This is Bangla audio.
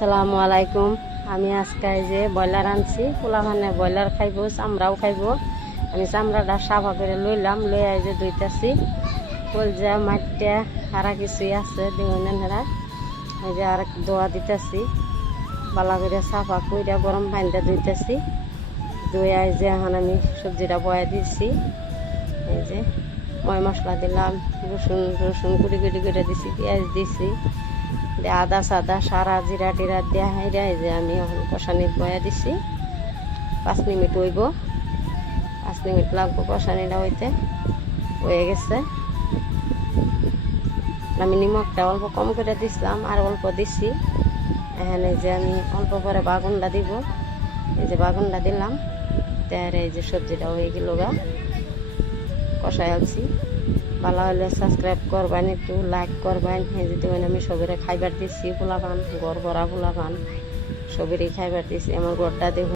আসসালামু আলাইকুম। আমি আজকে যে ব্রয়লার আনছি, পোলা মানে ব্রয়লার খাইব, চামড়াও খাইব। আমি চামড়াটা সাফা করে লইলাম, লইয়া যে ধুইতেছি। কলজা মাটিয়া হারা কিছুই আছে দিওনেরা, এই যে আর দোয়া দিতেছি। বালা করে সাফা কইরা গরম পানিটা ধুইতেছি। ধুইয়া যে এখন আমি সবজিটা বয়া দিচ্ছি। এই যে ময় মশলা দিলাম, রসুন রসুন কুড়ি কুড়ি করে দিছি, পেঁয়াজ দিছি, আদা সাদা সারা জিরা টিরা দেওয়া হাইরা। এই যে আমি এখন কষানির বয়া দিছি। 5 মিনিট হইব, 5 মিনিট লাগবো কষানিটা হইতে। হয়ে গেছে। আমি নিমকটা অল্প কম করে দিছিলাম, আর অল্প দিছি। এখানে যে আমি অল্প পরে বাগুনটা দিব। এই যে বাগুনটা দিলাম, তার এই যে সবজিটা হয়ে গেল গা, কষাই আলছি। ভালো হলে সাবস্ক্রাইব করবেন, একটু লাইক করবেন। এই যে দেখুন আমি সবেরে খাইবার দিচ্ছি, পোলা পান ঘর ভরা পোলা পান সবেরই খাইবার দিচ্ছি। আমার ঘরটা দেখুন।